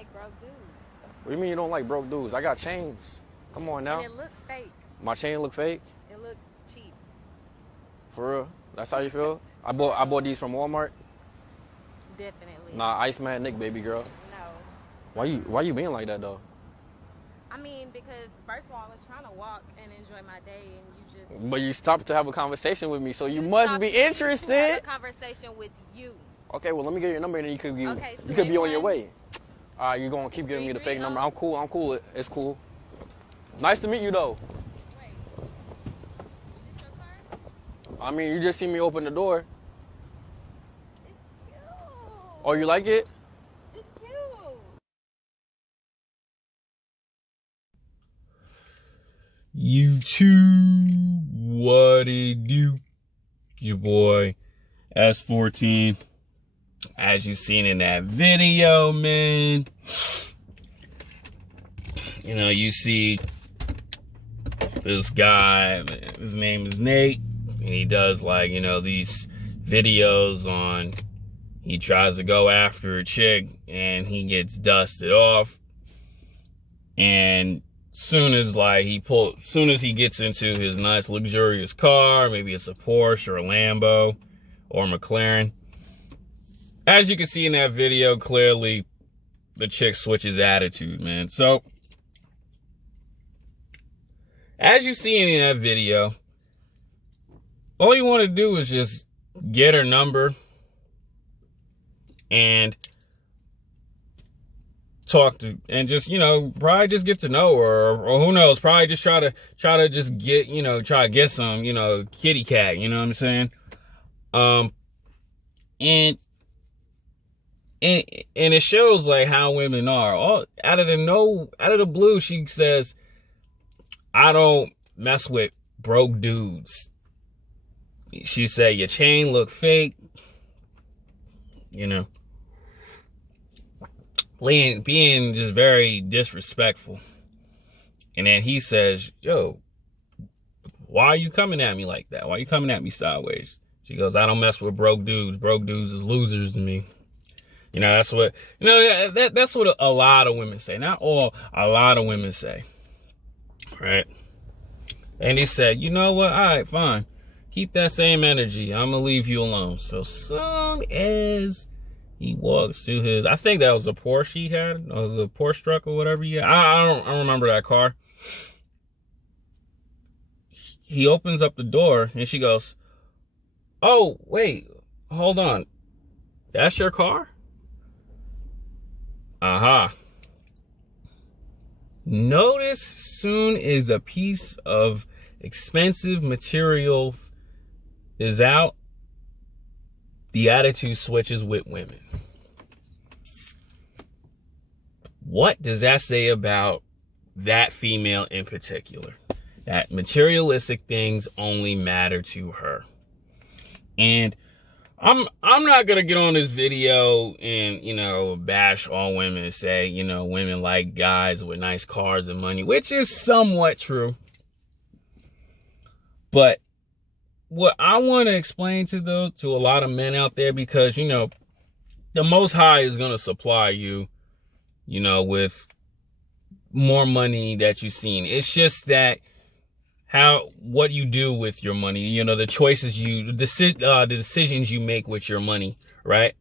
like broke dudes. What do you mean you don't like broke dudes? I got chains. Come on now. And it looks fake. My chain look fake? It looks cheap. For real? That's how you feel? I bought these from Walmart. Definitely. Nah, Iceman Nick, baby girl. No. Why you being like that though? I mean, because first of all, I was trying to walk and enjoy my day, and you just. But you stopped to have a conversation with me, so you must stopped be me to interested. have a conversation with you. Okay, well let me get your number and then you could be Okay, you could be on your 281. way. You're gonna keep giving me the fake 330. number. I'm cool. It's cool. Nice to meet you though. Wait. Is this your car? I mean, you just see me open the door. It's cute. Oh, you like it? It's cute. YouTube, what it do? Your boy S14. As you seen in that video, man. You know, you see this guy, his name is Nate, and he does like, you know, these videos on, he tries to go after a chick and he gets dusted off. And soon as he gets into his nice luxurious car, maybe it's a Porsche or a Lambo or a McLaren, as you can see in that video, clearly the chick switches attitude, man. So as you see in that video, all you want to do is just get her number and talk to, and just, you know, probably just get to know her, or who knows, probably just try to just get, you know, try to get some, you know, kitty cat, you know what I'm saying? And it shows like how women are. All out of the blue, she says, I don't mess with broke dudes. She said, your chain look fake. You know, being just very disrespectful. And then he says, yo, why are you coming at me like that? Why are you coming at me sideways? She goes, I don't mess with broke dudes. Broke dudes is losers to me. You know, that's what, you know, that's what a lot of women say. Not all, a lot of women say. Right? And he said, you know what? All right, fine. Keep that same energy. I'm going to leave you alone. So soon as he walks to his, I think that was a Porsche he had, or the Porsche truck or whatever he had. I don't remember that car. He opens up the door and she goes, oh, wait, hold on. That's your car? Aha. Notice soon as a piece of expensive material is out, the attitude switches with women. What does that say about that female in particular? That materialistic things only matter to her. And I'm not gonna get on this video and, you know, bash all women and say, you know, women like guys with nice cars and money, which is somewhat true. But what I want to explain to a lot of men out there, because, you know, the Most High is gonna supply you, you know, with more money that you've seen. It's just that what you do with your money, you know, the choices the decisions you make with your money, right?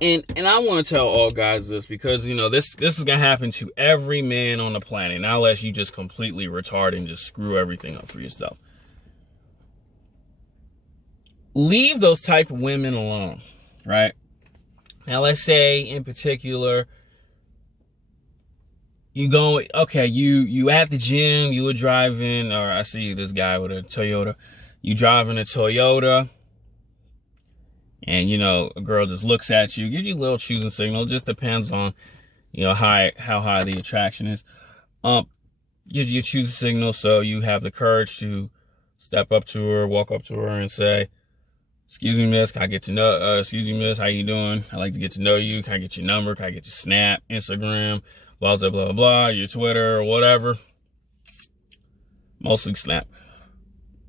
And I want to tell all guys this, because, you know, this is gonna happen to every man on the planet, not unless you just completely retard and just screw everything up for yourself. Leave those type of women alone, right? Now, let's say in particular, you go, okay, you at the gym, you were driving, or I see this guy with a Toyota. You driving a Toyota, and, you know, a girl just looks at you, gives you a little choosing signal. Just depends on, you know, how high the attraction is. Gives you a choosing signal, so you have the courage to step up to her, walk up to her, and say, excuse me, miss, can I get to know, excuse me, miss, how you doing? I'd like to get to know you. Can I get your number? Can I get your Snap, Instagram, blah, blah, blah, blah, your Twitter or whatever. Mostly Snap.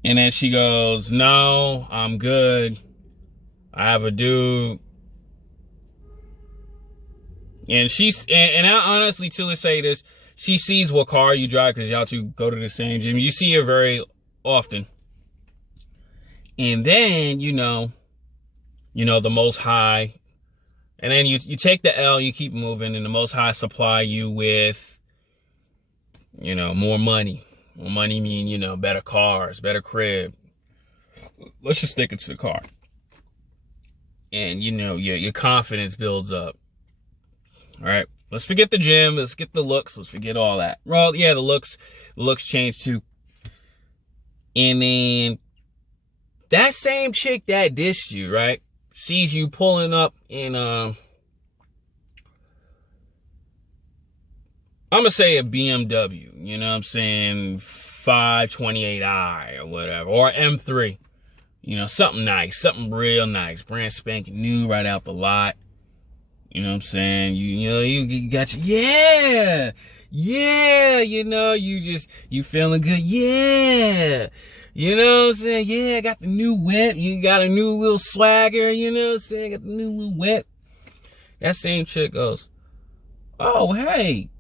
And then she goes, no, I'm good. I have a dude. And and I honestly to say this, she sees what car you drive because y'all two go to the same gym. You see her very often. And then, you know, the Most High, and then you take the L, you keep moving, and the Most High supply you with, you know, more money. More money mean, you know, better cars, better crib. Let's just stick it to the car. And, you know, your confidence builds up. All right? Let's forget the gym. Let's get the looks. Let's forget all that. Well, yeah, the looks change too. And then that same chick that dissed you, right, sees you pulling up in, I'm going to say a BMW, you know what I'm saying, 528i or whatever, or M3, you know, something nice, something real nice, brand spanking new right out the lot, you know what I'm saying, you got your, yeah, you know, you feeling good, yeah. You know what I'm saying? Yeah, I got the new whip. You got a new little swagger. You know what I'm saying? Got the new little whip. That same chick goes, oh, hey,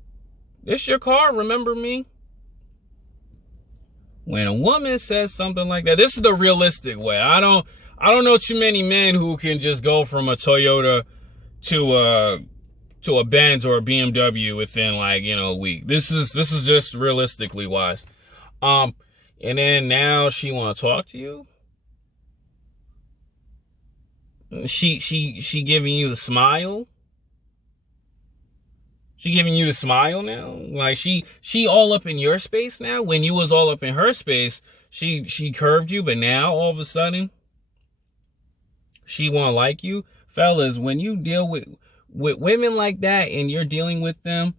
this your car. Remember me? When a woman says something like that, this is the realistic way. I don't know too many men who can just go from a Toyota to a Benz or a BMW within, like, you know, a week. This is just realistically wise. And then now she want to talk to you. She giving you the smile. She giving you the smile now. Like she all up in your space now. When you was all up in her space, she curved you, but now all of a sudden she want to like you. Fellas, when you deal with women like that and you're dealing with them,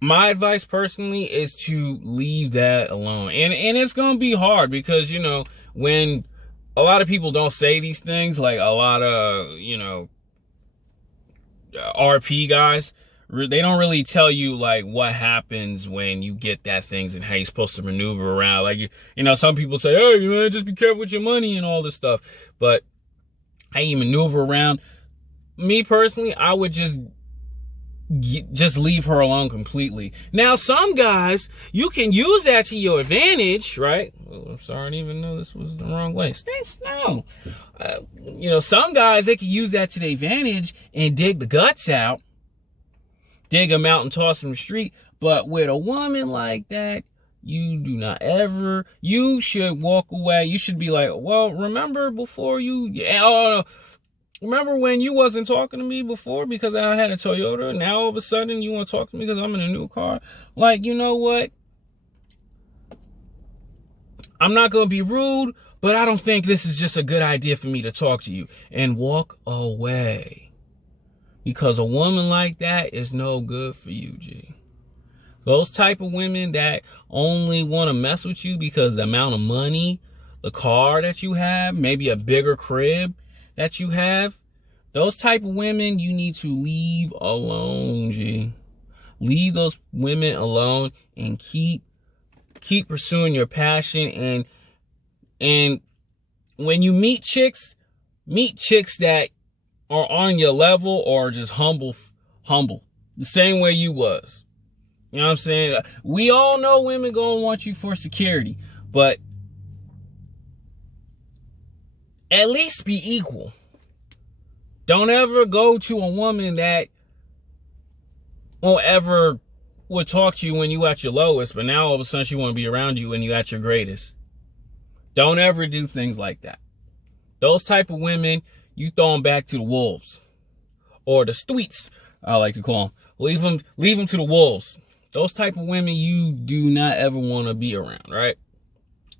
my advice personally is to leave that alone. And it's going to be hard because, you know, when a lot of people don't say these things, like a lot of, you know, RP guys, they don't really tell you like what happens when you get that things and how you're supposed to maneuver around. Like, you know, some people say, hey, you know, just be careful with your money and all this stuff. But how you maneuver around, me personally, I would just leave her alone completely. Now, some guys, you can use that to your advantage, right? Oh, I'm sorry, I didn't even know this was the wrong way. Stay slow. You know, some guys, they can use that to their advantage and dig the guts out, dig them out and toss them in the street. But with a woman like that, you do not ever, you should walk away. You should be like, well, remember before you, remember when you wasn't talking to me before because I had a Toyota? Now all of a sudden you want to talk to me because I'm in a new car? Like, you know what? I'm not going to be rude, but I don't think this is just a good idea for me to talk to you. And walk away. Because a woman like that is no good for you, G. Those type of women that only want to mess with you because the amount of money, the car that you have, maybe a bigger crib that you have, those type of women you need to leave alone, G. Leave those women alone and keep pursuing your passion. And when you meet chicks that are on your level or just humble, the same way you was. You know what I'm saying? We all know women gonna want you for security, but at least be equal. Don't ever go to a woman that won't ever would talk to you when you at your lowest, but now all of a sudden she want to be around you when you at your greatest. Don't ever do things like that. Those type of women, you throw them back to the wolves. Or the streets, I like to call them. Leave them to the wolves. Those type of women you do not ever want to be around, right?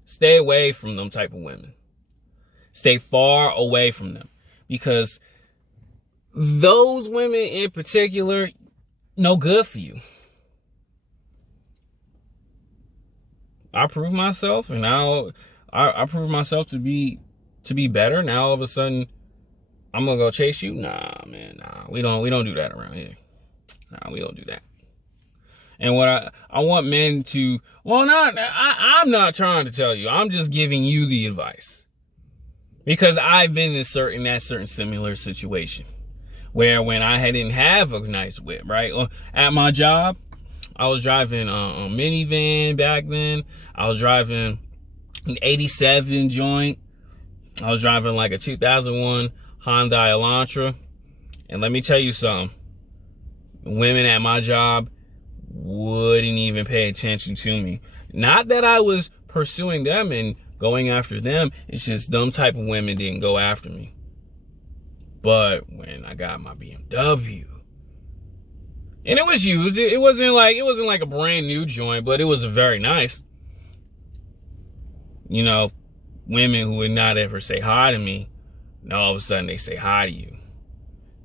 Stay away from them type of women. Stay far away from them. Because those women in particular, no good for you. I proved myself, and now I proved myself to be better. Now all of a sudden, I'm gonna go chase you? Nah, man, nah. We don't do that around here. Nah, we don't do that. And what I want men to, well, I'm not trying to tell you. I'm just giving you the advice. Because I've been in that certain similar situation Where when I didn't have a nice whip, right? At my job, I was driving a minivan back then. I was driving an 87 joint. I was driving like a 2001 Hyundai Elantra. And let me tell you something. Women at my job wouldn't even pay attention to me. Not that I was pursuing them and going after them. It's just them type of women didn't go after me. But when I got my BMW, and it was used, it wasn't like a brand new joint, but it was very nice. You know, women who would not ever say hi to me, now all of a sudden they say hi to you.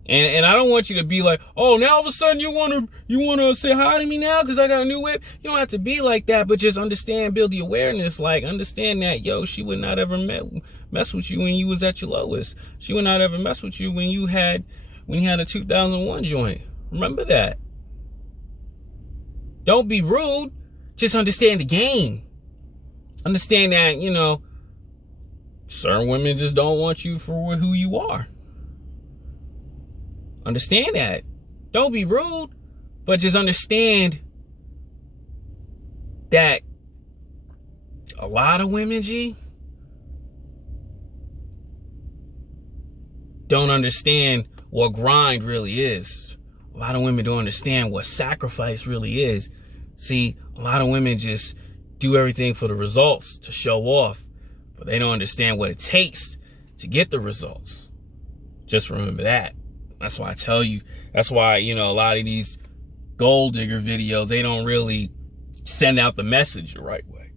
And I don't want you to be like, oh, now all of a sudden you wanna say hi to me now because I got a new whip. You don't have to be like that, but just understand, build the awareness. Like, understand that, yo, she would not ever mess with you when you was at your lowest. She would not ever mess with you when you had a 2001 joint. Remember that. Don't be rude. Just understand the game. Understand that, you know, certain women just don't want you for who you are. Understand that. Don't be rude, but just understand that a lot of women, G, don't understand what grind really is. A lot of women don't understand what sacrifice really is. See, a lot of women just do everything for the results to show off, but they don't understand what it takes to get the results. Just remember that. That's why I tell you, that's why, you know, a lot of these gold digger videos, they don't really send out the message the right way.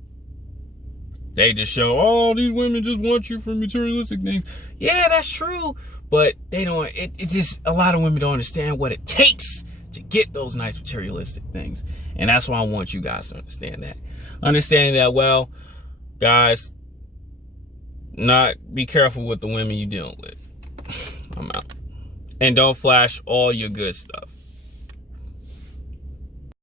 They just show, oh, these women just want you for materialistic things. Yeah, that's true. But they don't, it just, a lot of women don't understand what it takes to get those nice materialistic things. And that's why I want you guys to understand that. Understand that, well, guys, be careful with the women you're dealing with. I'm out. And don't flash all your good stuff.